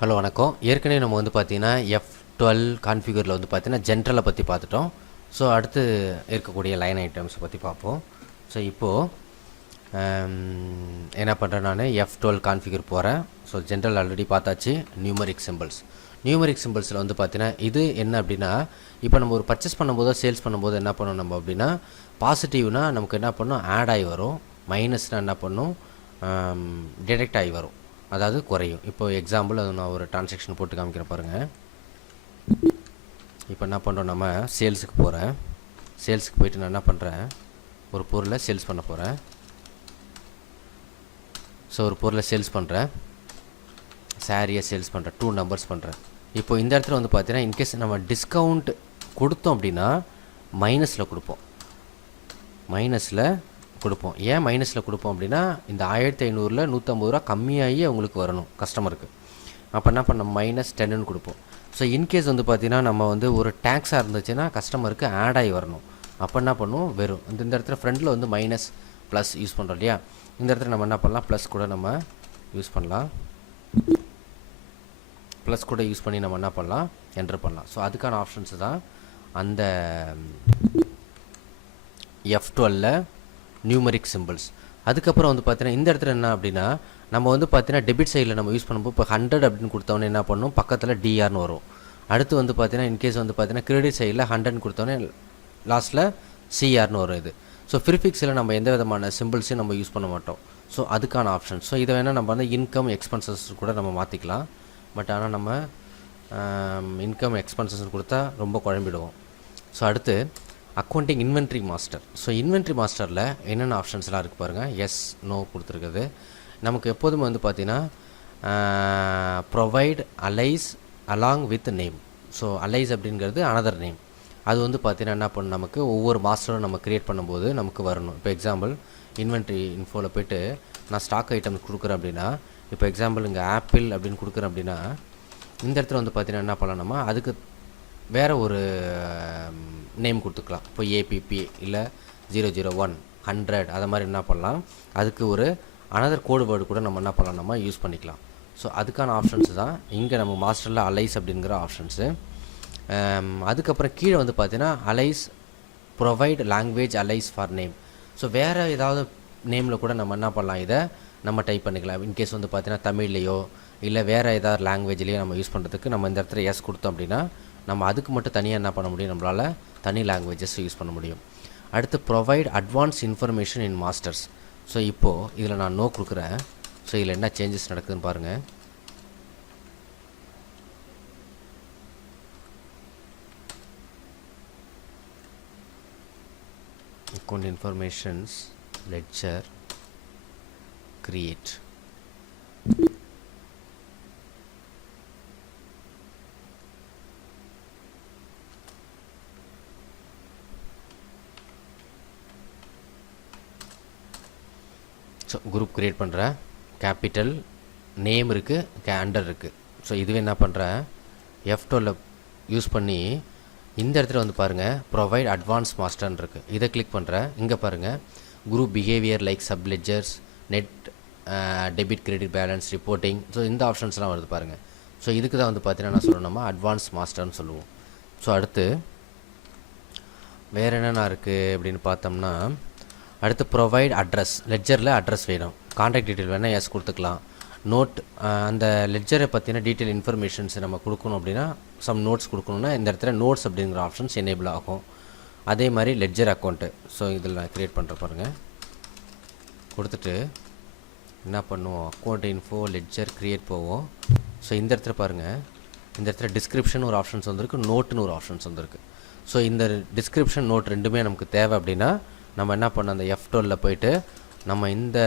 Hello வணக்கம். ஏற்கனவே நம்ம வந்து பார்த்தீங்கன்னா F12 கான்ஃபிகரில் வந்து பார்த்தீங்கன்னா ஜென்ரலை பற்றி பார்த்துட்டோம். ஸோ அடுத்து இருக்கக்கூடிய லைன் ஐட்டம்ஸை பற்றி பார்ப்போம். ஸோ இப்போது என்ன பண்ணுறேன், நான் F12 கான்ஃபிகர் போகிறேன். ஸோ ஜென்ரல் ஆல்ரெடி பார்த்தாச்சு. நியூமரிக் சிம்பிள்ஸில் வந்து பார்த்தீங்கன்னா இது என்ன அப்படின்னா, இப்போ நம்ம ஒரு பர்ச்சேஸ் பண்ணும்போதோ சேல்ஸ் பண்ணும்போது என்ன பண்ணணும் நம்ம அப்படின்னா, பாசிட்டிவ்னா நமக்கு என்ன பண்ணணும், ஆட் ஆகி வரும். மைனஸ்னால் என்ன பண்ணணும், டிடெக்ட் ஆகி வரும், அதாவது குறையும். இப்போ எக்ஸாம்பிள் அது நான் ஒரு டிரான்சாக்ஷன் போட்டு காமிக்கிறேன் பாருங்கள். இப்போ என்ன பண்ணுறோம், நம்ம சேல்ஸுக்கு போகிறேன். சேல்ஸுக்கு போயிட்டு நான் என்ன பண்ணுறேன், ஒரு பொருளை சேல்ஸ் பண்ண போகிறேன். ஸோ ஒரு பொருளை சேல்ஸ் பண்ணுறேன், சாரியை சேல்ஸ் பண்ணுறேன், 2 நம்பர்ஸ் பண்ணுறேன். இப்போ இந்த இடத்துல வந்து பார்த்தீங்கன்னா இன்கேஸ் நம்ம டிஸ்கவுண்ட் கொடுத்தோம் அப்படின்னா மைனஸில் கொடுப்போம். ஏன் மைனஸில் கொடுப்போம் அப்படின்னா, இந்த 1500ல் 150 ரூபா கம்மியாகி அவங்களுக்கு வரணும் கஸ்டமருக்கு. அப்போ என்ன பண்ண, -10ன்னு கொடுப்போம். ஸோ இன்கேஸ் வந்து பார்த்திங்கன்னா நம்ம வந்து ஒரு டேக்ஸாக இருந்துச்சுன்னா கஸ்டமருக்கு ஆட் ஆகி வரணும். அப்போ என்ன பண்ணுவோம், வெறும் இந்த இடத்துல ஃப்ரெண்டில் வந்து மைனஸ் ப்ளஸ் யூஸ் பண்ணுறோம் இல்லையா, இந்த இடத்துல நம்ம என்ன பண்ணலாம், ப்ளஸ் கூட நம்ம யூஸ் பண்ணலாம். ப்ளஸ் கூட யூஸ் பண்ணி நம்ம என்ன பண்ணலாம், என்டர் பண்ணலாம். ஸோ அதுக்கான ஆப்ஷன்ஸ் தான் அந்த F12ல் நியூமரிக் சிம்பிள்ஸ். அதுக்கப்புறம் வந்து பார்த்தீங்கன்னா இந்த இடத்துல என்ன அப்படின்னா, நம்ம வந்து பார்த்தீங்கன்னா டெபிட் சைடில் நம்ம யூஸ் பண்ணும்போது இப்போ 100 அப்படின்னு கொடுத்தோன்னே என்ன பண்ணணும், பக்கத்தில் டிஆர்னு வரும். அடுத்து வந்து பார்த்தீங்கன்னா இன்கேஸ் வந்து பார்த்தீங்கன்னா கிரெடிட் சைடில் 100 கொடுத்தோன்னே லாஸ்ட்டில் சிஆர்னு வரும். இது ஸோ ப்ரிஃபிக்ஸில் நம்ம எந்த விதமான சிம்பிள்ஸையும் நம்ம யூஸ் பண்ண மாட்டோம். ஸோ அதுக்கான ஆப்ஷன். ஸோ இதை வேணால் நம்ம வந்து இன்கம் எக்ஸ்பென்சஸ் கூட நம்ம மாற்றிக்கலாம். பட் ஆனால் நம்ம இன்கம் எக்ஸ்பென்சஸ் கொடுத்தா ரொம்ப குழம்பிடுவோம். ஸோ அடுத்து accounting inventory master. So inventory மாஸ்டரில் என்னென்ன ஆப்ஷன்ஸ்லாம் இருக்குது பாருங்கள். எஸ் நோ கொடுத்துருக்குது. நமக்கு எப்போதுமே வந்து பார்த்தீங்கன்னா provide alias along with name. So alias அப்படிங்கிறது அனதர் நேம். அது வந்து பார்த்தீங்கன்னா என்ன பண்ணணும், நமக்கு ஒவ்வொரு மாஸ்டரும் நம்ம க்ரியேட் பண்ணும்போது நமக்கு வரணும். இப்போ எக்ஸாம்பிள் இன்வென்ட்ரி இன்ஃபோவில் போய்ட்டு நான் ஸ்டாக் ஐட்டம் கொடுக்குறேன் அப்படின்னா, இப்போ எக்ஸாம்பிள் இங்கே ஆப்பிள் அப்படின்னு கொடுக்குறேன் அப்படின்னா, இந்த இடத்துல வந்து பார்த்தீங்கன்னா என்ன பண்ணலாமா, அதுக்கு வேறு ஒரு நேம் கொடுத்துக்கலாம். இப்போ ஏபிபி இல்லை 001 100 அதை மாதிரி என்ன பண்ணலாம், அதுக்கு ஒரு அனதர் கோடு வேர்டு கூட நம்ம என்ன பண்ணலாம், நம்ம யூஸ் பண்ணிக்கலாம். ஸோ அதுக்கான ஆப்ஷன்ஸ் தான் இங்கே நம்ம மாஸ்டரில் அலைஸ் அப்படிங்கிற ஆப்ஷன்ஸு. அதுக்கப்புறம் கீழே வந்து பார்த்தீங்கன்னா alias provide language alias for name. So வேறு ஏதாவது நேமில் கூட நம்ம என்ன பண்ணலாம், இதை நம்ம டைப் பண்ணிக்கலாம். இன்கேஸ் வந்து பார்த்தீங்கன்னா தமிழ்லையோ இல்லை வேறு ஏதாவது லாங்குவேஜ்லேயோ நம்ம யூஸ் பண்ணுறதுக்கு நம்ம இந்த இடத்துல எஸ் கொடுத்தோம் அப்படின்னா நம்ம அதுக்கு மட்டும் தனியாக என்ன பண்ண முடியும், நம்மளால் தனி லாங்குவேஜஸ் யூஸ் பண்ண முடியும். அடுத்து provide advance information in masters. So இப்போது இதில் நான் நோ கொடுக்குறேன். ஸோ இதில் என்ன சேஞ்சஸ் நடக்குதுன்னு பாருங்கள். Account informations ledger create. So group create பண்ணுறேன். கேபிட்டல் நேம் இருக்குது, அண்டர் இருக்குது. ஸோ இதுவே என்ன பண்ணுறேன், F12ல் யூஸ் பண்ணி இந்த இடத்துல வந்து பாருங்கள் ப்ரொவைட் அட்வான்ஸ் மாஸ்டர்னு இருக்குது. இதை கிளிக் பண்ணுறேன். இங்கே பாருங்கள் group behaviour like subledgers, net debit credit balance reporting. So இந்த ஆப்ஷன்ஸ்லாம் வருது பாருங்கள். ஸோ இதுக்கு தான் வந்து பார்த்தீங்கன்னா நான் சொல்லணுமா அட்வான்ஸ் மாஸ்டர்னு சொல்லுவோம். ஸோ அடுத்து வேறு என்னென்ன இருக்குது அப்படின்னு பார்த்தோம்னா, அடுத்து ப்ரொவைட் அட்ரஸ். லெட்ஜரில் அட்ரஸ் வேணும், கான்டாக்ட் டீட்டெயில் வேணால் எஸ் கொடுத்துக்கலாம். நோட் அந்த லெட்ஜரை பற்றின டீட்டெயில் இன்ஃபர்மேஷன்ஸ் நம்ம கொடுக்கணும் அப்படின்னா, சம் நோட்ஸ் கொடுக்கணுன்னா இந்த இடத்துல நோட்ஸ் அப்படிங்கிற ஆப்ஷன்ஸ் எனேபிள் ஆகும். அதே மாதிரி லெட்ஜர் அக்கௌண்ட்டு. ஸோ இதில் நான் க்ரியேட் பண்ணுற பாருங்கள். கொடுத்துட்டு என்ன பண்ணுவோம், அக்கௌண்ட் இன்ஃபோ லெட்ஜர் க்ரியேட் போவோம். ஸோ இந்த இடத்துல பாருங்கள், இந்த இடத்துல டிஸ்கிரிப்ஷன் ஒரு ஆப்ஷன்ஸ் வந்திருக்கு, நோட்டுன்னு ஒரு ஆப்ஷன்ஸ் வந்திருக்கு. ஸோ இந்த டிஸ்கிரிப்ஷன் நோட் ரெண்டுமே நமக்கு தேவை அப்படின்னா நம்ம என்ன பண்ணோம், அந்த F12ல் போய்ட்டு நம்ம இந்த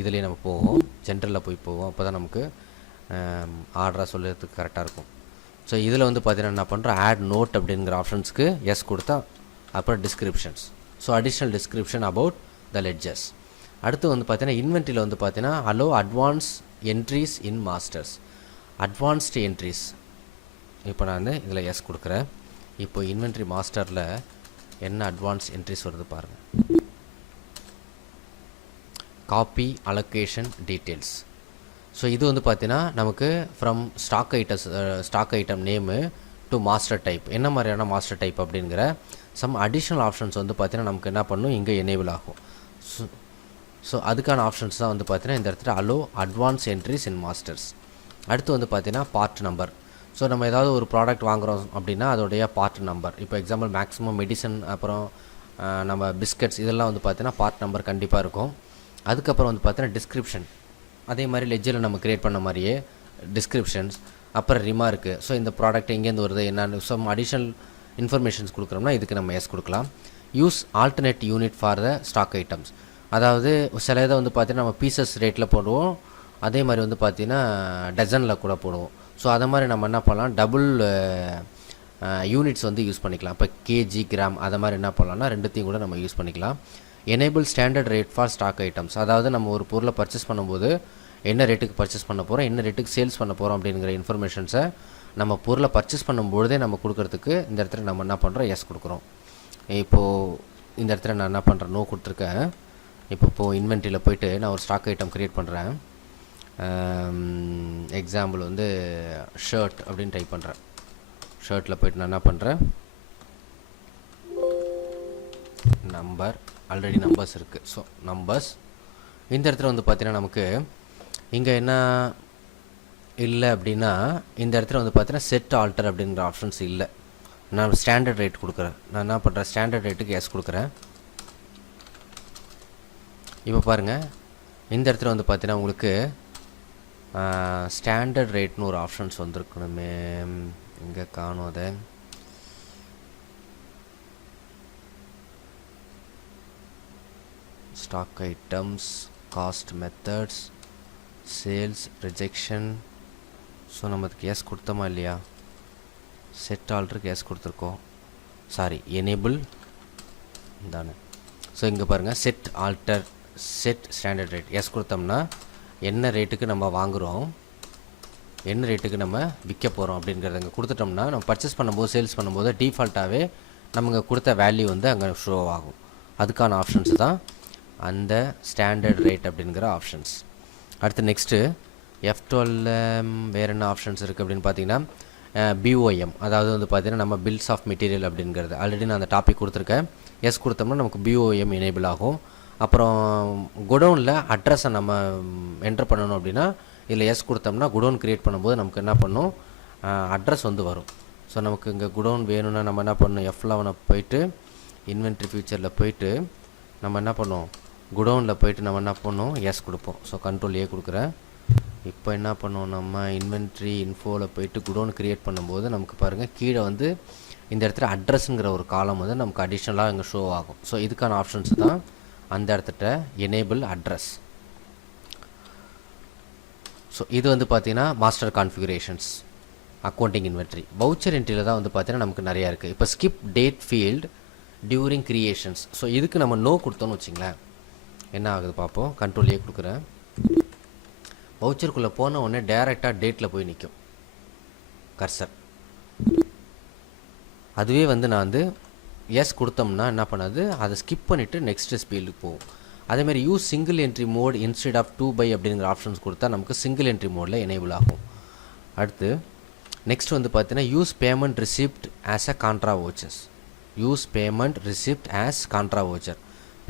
இதுலேயே நம்ம போவோம், ஜென்ரலில் போவோம். அப்போ தான் நமக்கு ஆர்டராக சொல்லுறதுக்கு கரெக்டாக இருக்கும். ஸோ இதில் வந்து பார்த்தீங்கன்னா என்ன பண்ணுறோம், ஆட் நோட் அப்படிங்கிற ஆப்ஷன்ஸ்க்கு எஸ் கொடுத்தா அப்புறம் descriptions. So additional description about the ledgers. அடுத்து வந்து பார்த்தீங்கன்னா இன்வென்ட்ரியில் வந்து பார்த்தீங்கன்னா allow advance entries in masters, advanced entries. இப்போ நான் இதில் எஸ் கொடுக்குறேன். இப்போ இன்வென்ட்ரி மாஸ்டரில் என்ன அட்வான்ஸ் என்ட்ரிஸ் வருது பாருங்கள். Copy allocation details. ஸோ இது வந்து பார்த்தீங்கன்னா நமக்கு from stock item name to master type, என்ன மாதிரியான மாஸ்டர் டைப் அப்படிங்கிற சம் அடிஷ்னல் ஆப்ஷன்ஸ் வந்து பார்த்தீங்கன்னா நமக்கு என்ன பண்ணும் இங்கே எனேபிள் ஆகும். ஸோ அதுக்கான ஆப்ஷன்ஸ் தான் வந்து பார்த்தீங்கன்னா இந்த இடத்துல allow advance entries in masters. அடுத்து வந்து பார்த்தீங்கன்னா பார்ட் நம்பர். ஸோ நம்ம ஏதாவது ஒரு ப்ராடக்ட் வாங்குகிறோம் அப்படின்னா அதோடைய பார்ட் நம்பர், இப்போ எக்ஸாம்பிள் மேக்ஸிமம் மெடிசன் அப்புறம் நம்ம பிஸ்கட்ஸ் இதெல்லாம் வந்து பார்த்தீங்கன்னா பார்ட் நம்பர் கண்டிப்பாக இருக்கும். அதுக்கப்புறம் வந்து பார்த்தீங்கன்னா டிஸ்கிரிப்ஷன், அதே மாதிரி லெஜரில் நம்ம க்ரியேட் பண்ண மாதிரியே டிஸ்கிரிப்ஷன்ஸ், அப்புறம் ரிமார்க்கு. ஸோ இந்த ப்ராடக்ட் எங்கேருந்து வருது என்னன்னு சம் அடிஷ்னல் இன்ஃபர்மேஷன்ஸ் கொடுக்குறோம்னா இதுக்கு நம்ம எஸ் கொடுக்கலாம். Use alternate unit for the stock items, அதாவது சில இதை வந்து பார்த்தீங்கன்னா நம்ம பீசஸ் ரேட்டில் போடுவோம், அதே மாதிரி வந்து பார்த்தீங்கன்னா டசனில் கூட போடுவோம். ஸோ அதை மாதிரி நம்ம என்ன பண்ணலாம், டபுள் யூனிட்ஸ் வந்து யூஸ் பண்ணிக்கலாம். இப்போ கேஜி கிராம் அதை மாதிரி என்ன பண்ணலாம்னா ரெண்டுத்தையும் கூட நம்ம யூஸ் பண்ணிக்கலாம். Enable standard rate for stock items, அதாவது நம்ம ஒரு பொருளை பர்ச்சேஸ் பண்ணும்போது என்ன ரேட்டுக்கு பர்ச்சேஸ் பண்ண போகிறோம், என்ன ரேட்டுக்கு சேல்ஸ் பண்ண போகிறோம் அப்படிங்கிற இன்ஃபர்மேஷன்ஸை நம்ம பொருளை பர்ச்சேஸ் பண்ணும்பொழுதே நம்ம கொடுக்கறதுக்கு இந்த இடத்துல நம்ம என்ன பண்ணுறோம், எஸ் கொடுக்குறோம். இப்போது இந்த இடத்துல நான் என்ன பண்ணுறேன், நோ கொடுத்துருக்கேன். இப்போது இன்வென்ட்ரியில் போய்ட்டு நான் ஒரு ஸ்டாக் ஐட்டம் க்ரியேட் பண்ணுறேன். எக்ஸாம்பிள் வந்து ஷர்ட் அப்படின்னு டைப் பண்ணுறேன். ஷர்ட்டில் போய்ட்டு நான் என்ன பண்ணுறேன், நம்பர், ஆல்ரெடி நம்பர்ஸ் இருக்குது. ஸோ நம்பர்ஸ் இந்த இடத்துல வந்து பார்த்தீங்கன்னா நமக்கு இங்கே என்ன இல்லை அப்படின்னா இந்த இடத்துல வந்து பார்த்தீங்கன்னா செட் ஆல்டர் அப்படிங்கிற ஆப்ஷன்ஸ் இல்லை. நான் ஸ்டாண்டர்ட் ரேட் கொடுக்குறேன். நான் என்ன பண்ணுறேன், ஸ்டாண்டர்ட் ரேட்டுக்கு எஸ் கொடுக்குறேன். இப்போ பாருங்கள் இந்த இடத்துல வந்து பார்த்தீங்கன்னா உங்களுக்கு ஸ்டாண்டர்ட் ரேட்னு ஒரு ஆப்ஷன்ஸ் வந்துருக்கணுமே, இங்கே காணும். அதை stock items, cost methods, sales, rejection. So நமக்கு எஸ் கொடுத்தோமா இல்லையா, செட் ஆல்டருக்கு எஸ் கொடுத்துருக்கோம், சாரி எனேபிள் தானே. ஸோ இங்கே பாருங்கள் set alter, set standard rate yes கொடுத்தோம்னா என்ன ரேட்டுக்கு நம்ம வாங்குகிறோம், என்ன ரேட்டுக்கு நம்ம விற்க போகிறோம் அப்படிங்கிறத அங்கே கொடுத்துட்டோம்னா நம்ம பர்ச்சேஸ் பண்ணும்போது சேல்ஸ் பண்ணும்போது டிஃபால்ட்டாகவே நமக்கு கொடுத்த வேல்யூ வந்து அங்கே ஷோ ஆகும். அதுக்கான ஆப்ஷன்ஸ் தான் அந்த ஸ்டாண்டர்ட் ரேட் அப்படிங்கிற ஆப்ஷன்ஸ். அடுத்து நெக்ஸ்ட்டு F12 வேறு என்ன ஆப்ஷன்ஸ் இருக்குது அப்படின்னு பார்த்தீங்கன்னா BOM, அதாவது வந்து பார்த்தீங்கன்னா நம்ம பில்ஸ் ஆஃப் மெட்டீரியல் அப்படிங்கிறது ஆல்ரெடி நான் அந்த டாபிக் கொடுத்துருக்கேன். எஸ் கொடுத்தோம்னா நமக்கு BOM எனேபிள் ஆகும். அப்புறம் குடோனில் அட்ரஸை நம்ம என்டர் பண்ணணும் அப்படின்னா இதில் எஸ் கொடுத்தோம்னா குடோன் க்ரியேட் பண்ணும்போது நமக்கு என்ன பண்ணும், அட்ரஸ் வந்து வரும். ஸோ நமக்கு இங்கே குடோன் வேணும்னா நம்ம என்ன பண்ணணும், F11 போயிட்டு இன்வென்ட்ரி ஃபியூச்சரில் போயிட்டு நம்ம என்ன பண்ணுவோம், குடோனில் போயிட்டு நம்ம என்ன பண்ணுவோம், எஸ் கொடுப்போம். ஸோ கண்ட்ரோல் ஏ கொடுக்குறேன். இப்போ என்ன பண்ணுவோம், நம்ம இன்வென்ட்ரி இன்ஃபோவில் போயிட்டு குடோன் க்ரியேட் பண்ணும்போது நமக்கு பாருங்கள் கீழே வந்து இந்த இடத்துல அட்ரஸுங்கிற ஒரு காலம் வந்து நமக்கு அடிஷ்னலாக இங்கே ஷோ ஆகும். ஸோ இதுக்கான ஆப்ஷன்ஸ் தான் அந்த இடத்துல எனேபிள் அட்ரஸ். ஸோ இது வந்து பார்த்தீங்கன்னா master configurations, accounting inventory. Voucher என்ட்ரியில் தான் வந்து பார்த்தீங்கன்னா நமக்கு நிறையா இருக்குது. இப்போ skip date field during creations. So இதுக்கு நம்ம நோ கொடுத்தோன்னு வச்சிங்களேன், என்ன ஆகுது பார்ப்போம். கண்ட்ரோல் ஏ கொடுக்குறேன். வவுச்சருக்குள்ளே போன உடனே டேரெக்டாக டேட்டில் போய் நிற்கும் கர்சர். அதுவே வந்து நான் வந்து எஸ் கொடுத்தோம்னா என்ன பண்ணாது, அதை ஸ்கிப் பண்ணிவிட்டு நெக்ஸ்ட் ஸ்பீல்டுக்கு போகும். அதேமாதிரி use single entry mode instead of 2 அப்படிங்கிற ஆப்ஷன்ஸ் கொடுத்தா நமக்கு சிங்கிள் என்ட்ரி மோடில் எனேபிள் ஆகும். அடுத்து நெக்ஸ்ட் வந்து பார்த்தீங்கன்னா use payment receipt as a contra vouchers. Use payment receipt as contra voucher.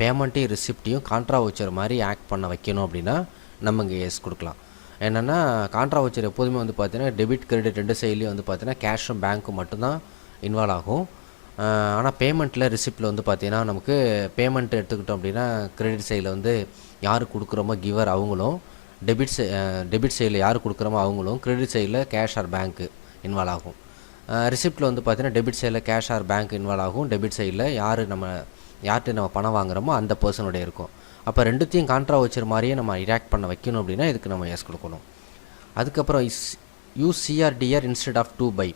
பேமெண்ட்டையும் ரிசிப்டையும் கான்ட்ரா வவுச்சர் மாதிரி ஆக்ட் பண்ண வைக்கணும் அப்படின்னா நம்ம இங்கே எஸ் கொடுக்கலாம். என்னென்னா கான்ட்ரா வவுச்சர் எப்போதுமே வந்து பார்த்தீங்கன்னா டெபிட் கிரெடிட் ரெண்டு சைட்லேயும் வந்து பார்த்தீங்கன்னா கேஷும் பேங்க்கும் மட்டும்தான் இன்வால்வ் ஆகும். ஆனால் பேமெண்ட்டில் ரிசிப்டில் வந்து பார்த்தீங்கன்னா நமக்கு பேமெண்ட் எடுத்துக்கிட்டோம் அப்படின்னா கிரெடிட் சைடில் வந்து யார் கொடுக்குறோமோ கிவர் அவங்களும், டெபிட் சைடில் யார் கொடுக்குறோமோ அவங்களும், கிரெடிட் சைடில் கேஷ் ஆர் பேங்க்கு இன்வால்வ் ஆகும். ரிசிப்டில் வந்து பார்த்தீங்கன்னா டெபிட் சைடில் கேஷ் ஆர் பேங்க் இன்வால்வ் ஆகும், டெபிட் சைடில் யார்கிட்ட நம்ம பணம் வாங்குகிறோமோ அந்த பர்சனுடைய இருக்கும். அப்போ ரெண்டுத்தையும் கான்ட்ரா வவுச்சர் மாதிரியே நம்ம ரியாக்ட் பண்ண வைக்கணும் அப்படின்னா இதுக்கு நம்ம எஸ் கொடுக்கணும். அதுக்கப்புறம் யூஸ் சிஆர்டிஆர் இன்ஸ்டெட் ஆஃப் 2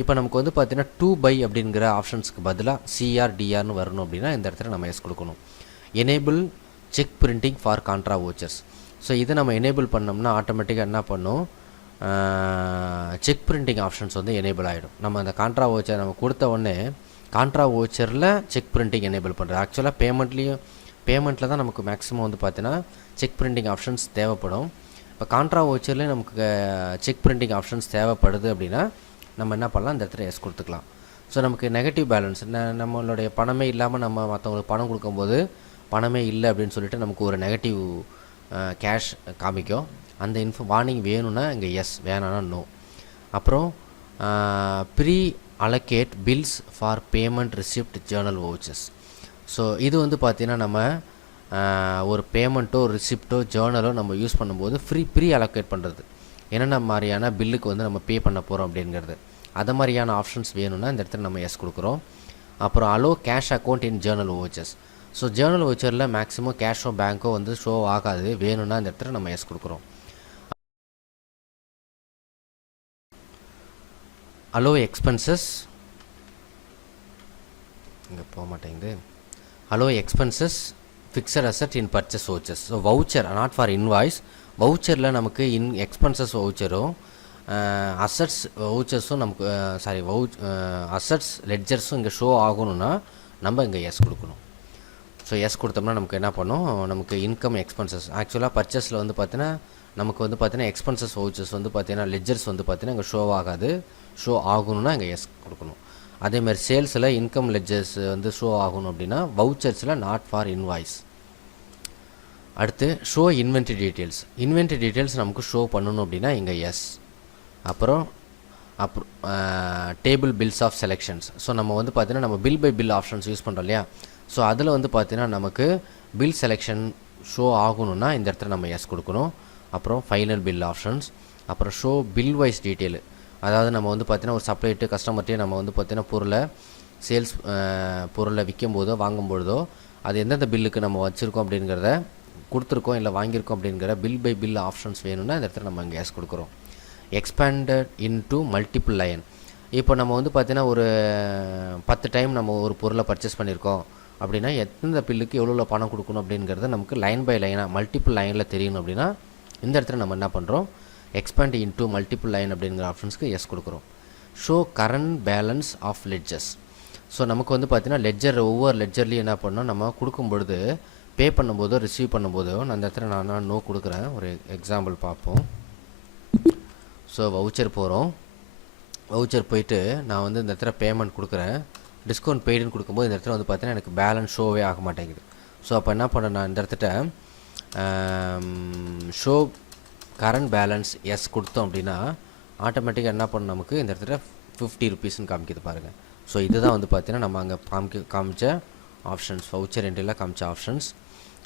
இப்போ நமக்கு வந்து பார்த்தீங்கன்னா 2 அப்படிங்கிற ஆப்ஷன்ஸ்க்கு பதிலாக சிஆர்டிஆர்னு வரணும் அப்படின்னா இந்த இடத்துல நம்ம எஸ் கொடுக்கணும். Enable check printing for contra vouchers. So இதை நம்ம எனேபிள் பண்ணோம்னா ஆட்டோமேட்டிக்காக என்ன பண்ணும், செக் பிரிண்டிங் ஆப்ஷன்ஸ் வந்து எனேபிள் ஆகிடும். நம்ம அந்த கான்ட்ரா வவுச்சர் நம்ம கொடுத்த உடனே கான்ட்ரா வவுச்சரில் செக் பிரிண்டிங் எனேபிள் பண்ணுறது. ஆக்சுவலாக பேமெண்ட்டில் தான் நமக்கு மேக்ஸிமம் வந்து பார்த்தீங்கன்னா செக் பிரிண்டிங் ஆப்ஷன்ஸ் தேவைப்படும். இப்போ கான்ட்ரா வவுச்சர்லேயே நமக்கு செக் பிரிண்டிங் ஆப்ஷன்ஸ் தேவைப்படுது அப்படின்னா நம்ம என்ன பண்ணலாம், இந்த இடத்துல எஸ் கொடுத்துக்கலாம். ஸோ நமக்கு நெகட்டிவ் பேலன்ஸ், நம்மளுடைய பணமே இல்லாமல் நம்ம மற்றவங்களுக்கு பணம் கொடுக்கும்போது பணமே இல்லை அப்படின்னு சொல்லிட்டு நமக்கு ஒரு நெகட்டிவ் கேஷ் காமிக்கும். அந்த வார்னிங் வேணும்னா இங்கே எஸ், வேணான்னா நோ. அப்புறம் pre allocate bills for payment receipt journal vouchers. So இது வந்து பார்த்திங்கன்னா நம்ம ஒரு பேமெண்ட்டோ ரிசிப்ட்டோ ஜேர்னலோ நம்ம யூஸ் பண்ணும்போது ப்ரீ அலோகேட் பண்ணுறது, என்னென்ன மாதிரியான பில்லுக்கு வந்து நம்ம பே பண்ண போகிறோம் அப்படிங்கிறது, அது மாதிரியான ஆப்ஷன்ஸ் வேணும்னா இந்த இடத்துல நம்ம எஸ் கொடுக்குறோம். அப்புறம் allow cash account in journal vouchers. So journal வவுச்சரில் மேக்ஸிமம் கேஷோ பேங்க்கோ வந்து ஷோ ஆகாது, வேணும்னா இந்த இடத்துல நம்ம எஸ் கொடுக்குறோம். அலோ எக்ஸ்பென்சஸ், இங்கே போக மாட்டேங்குது. Allow expenses fixed asset in purchase vouchers. So voucher not for invoice, வவுச்சரில் நமக்கு எக்ஸ்பென்சஸ் வவுச்சரும் அசட்ஸ் வவுச்சர்ஸும் நமக்கு அசட்ஸ் லெட்ஜர்ஸும் இங்கே ஷோ ஆகணும்னா நம்ம இங்கே எஸ் கொடுக்கணும். ஸோ எஸ் கொடுத்தோம்னா நமக்கு என்ன பண்ணும், நமக்கு இன்கம் எக்ஸ்பென்சஸ் ஆக்சுவலாக பர்ச்சேஸில் வந்து பார்த்தீங்கன்னா நமக்கு வந்து பார்த்தீங்கன்னா எக்ஸ்பென்சஸ் வவுச்சர்ஸ் வந்து பார்த்தீங்கன்னா லெட்ஜர்ஸ் வந்து பார்த்தீங்கன்னா இங்கே ஷோ ஆகாது, ஷோ ஆகணும்னா இங்கே எஸ் கொடுக்கணும். அதேமாதிரி சேல்ஸில் இன்கம் லெட்ஜர்ஸ் வந்து ஷோ ஆகணும் அப்படின்னா வவுச்சர்ஸில் நாட் ஃபார் இன்வாய்ஸ். அடுத்து show inventory details. Inventory details நமக்கு ஷோ பண்ணணும் அப்படின்னா இங்கே எஸ். அப்புறம் table bills of selections. So நம்ம வந்து பார்த்தீங்கன்னா நம்ம bill by bill options use பண்ணுறோம் இல்லையா, ஸோ அதில் வந்து பார்த்தீங்கன்னா நமக்கு பில் செலெக்ஷன் ஷோ ஆகணும்னா இந்த இடத்துல நம்ம எஸ் கொடுக்கணும். அப்புறம் ஃபைனல் பில் ஆப்ஷன்ஸ். அப்புறம் ஷோ பில் வைஸ் டீட்டெயில், அதாவது நம்ம வந்து பார்த்தீங்கன்னா ஒரு சப்ளைட்டு கஸ்டமர்கிட்டே நம்ம வந்து பார்த்தீங்கன்னா பொருளை விற்கும் போதோ வாங்கும்பொழுதோ அது எந்தெந்த பில்லுக்கு நம்ம வச்சுருக்கோம் அப்படிங்கிறத கொடுத்துருக்கோம் இல்லை வாங்கியிருக்கோம் அப்படிங்கிற பில் பை பில் ஆப்ஷன்ஸ் வேணும்னா இந்த இடத்துல நம்ம இங்கே எஸ் கொடுக்குறோம். Expanded into multiple line. இப்போ நம்ம வந்து பார்த்தீங்கன்னா ஒரு 10 டைம் நம்ம ஒரு பொருளை பர்ச்சேஸ் பண்ணியிருக்கோம் அப்படின்னா எந்தெந்த பில்லுக்கு எவ்வளோ பணம் கொடுக்கணும் அப்படிங்கிறத நமக்கு லைன் பை லைனாக மல்டிபிள் லைனில் தெரியணும் அப்படின்னா இந்த இடத்துல நம்ம என்ன பண்ணுறோம், எக்ஸ்பேண்ட் இன்டு மல்டிபிள் லைன் அப்படிங்கிற ஆப்ஷன்ஸ்க்கு எஸ் கொடுக்குறோம். Show current balance of ledgers. So நமக்கு வந்து பார்த்தீங்கன்னா ஒவ்வொரு லெட்ஜர்லேயும் என்ன பண்ணோம், நம்ம கொடுக்கும் பொழுது பே பண்ணும்போதோ ரிசீவ் பண்ணும்போதோ நான் அந்த இடத்துல நான் நோ கொடுக்குறேன். ஒரு எக்ஸாம்பிள் பார்ப்போம். ஸோ வவுச்சர் போகிறோம், வவுச்சர் போயிட்டு நான் வந்து இந்த இடத்துல பேமெண்ட் கொடுக்குறேன், டிஸ்கவுண்ட் பெய்டுன்னு கொடுக்கும்போது இந்த இடத்துல வந்து பார்த்தீங்கன்னா எனக்கு பேலன்ஸ் ஷோவே ஆக மாட்டேங்குது. ஸோ அப்போ என்ன பண்ணேன், நான் இந்த இடத்துல ஷோ கரண்ட் பேலன்ஸ் எஸ் கொடுத்தோம் அப்படின்னா ஆட்டோமேட்டிக்காக என்ன பண்ணணும், நமக்கு இந்த இடத்துல 50 ருபீஸ்ன்னு காமிக்கிது பாருங்கள். ஸோ இதுதான் வந்து பார்த்தீங்கன்னா நம்ம அங்கே காமிச்ச ஆப்ஷன்ஸ், வவுச்சர் என்ட்ரியில் காமிச்ச ஆப்ஷன்ஸ்.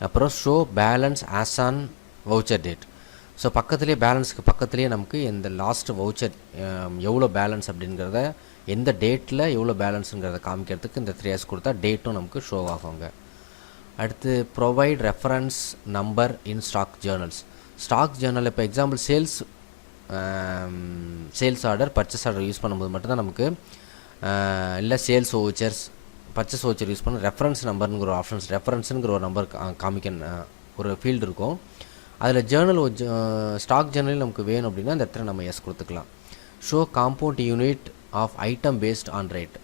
அப்புறம் show balance as on voucher date. So பக்கத்துலேயே பேலன்ஸுக்கு பக்கத்துலேயே நமக்கு இந்த லாஸ்ட் வவுச்சர் எவ்வளோ பேலன்ஸ் அப்படிங்கிறத எந்த டேட்டில் எவ்வளோ பேலன்ஸுங்கிறத காமிக்கிறதுக்கு இந்த 3S கொடுத்தா டேட்டும் நமக்கு ஷோ ஆகுங்க. அடுத்து provide reference number in stock journals. Stock journal இப்போ example sales order purchase order use பண்ணும்போது மட்டும்தான் நமக்கு இல்லை sales vouchers purchase voucher use பண்ண ரெஃபரன்ஸ் நம்பருங்கிற ஒரு ஆப்ஷன்ஸ், ரெஃபரன்ஸுங்கிற ஒரு நம்பர் காமிக்க ஒரு ஃபீல்டு இருக்கும். அதில் ஸ்டாக் ஜேர்னல் நமக்கு வேணும் அப்படின்னா அந்த இடத்துல நம்ம எஸ் கொடுத்துக்கலாம். Show compound unit of item based on rate.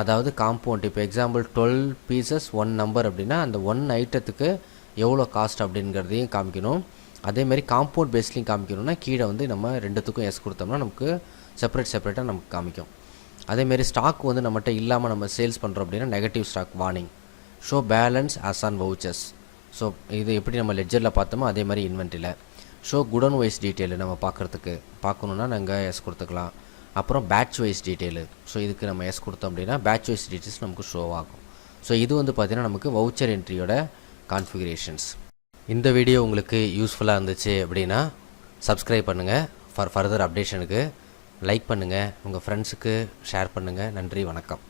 அதாவது காம்பவுண்ட் இப்போ எக்ஸாம்பிள் 12 பீசஸ் 1 நம்பர் அப்படின்னா அந்த 1 ஐட்டத்துக்கு எவ்வளோ காஸ்ட் அப்படிங்கிறதையும் காமிக்கணும். அதேமாதிரி காம்பவுண்ட் பேஸ்லையும் காமிக்கணும்னா கீழே வந்து நம்ம ரெண்டுத்துக்கும் எஸ் கொடுத்தோம்னா நமக்கு செப்பரேட்டாக நமக்கு காமிக்கும். அதேமாரி ஸ்டாக் வந்து நம்மகிட்ட இல்லாமல் நம்ம சேல்ஸ் பண்ணுறோம் அப்படின்னா negative stock warning. Show balance as on vouchers. So இது எப்படி நம்ம லெட்ஜரில் பார்த்தோமோ அதே மாதிரி இன்வென்ட்ரியில். ஷோ குடோன் வைஸ் டீட்டெயில் நம்ம பார்க்கணுன்னா நாங்கள் எஸ் கொடுத்துக்கலாம். அப்புறம் பேட்ச் வைஸ் டீட்டெயிலு. ஸோ இதுக்கு நம்ம எஸ் கொடுத்தோம் அப்படின்னா பேட்ச் வைஸ் டீட்டெயில்ஸ் நமக்கு ஷோ ஆகும். ஸோ இது வந்து பார்த்திங்கன்னா நமக்கு வவுச்சர் என்ட்ரியோட கான்ஃபிகரேஷன்ஸ். இந்த வீடியோ உங்களுக்கு யூஸ்ஃபுல்லாக இருந்துச்சு அப்படின்னா சப்ஸ்கிரைப் பண்ணுங்கள். ஃபர்தர் அப்டேஷனுக்கு லைக் பண்ணுங்கள், உங்கள் ஃப்ரெண்ட்ஸுக்கு ஷேர் பண்ணுங்கள். நன்றி, வணக்கம்.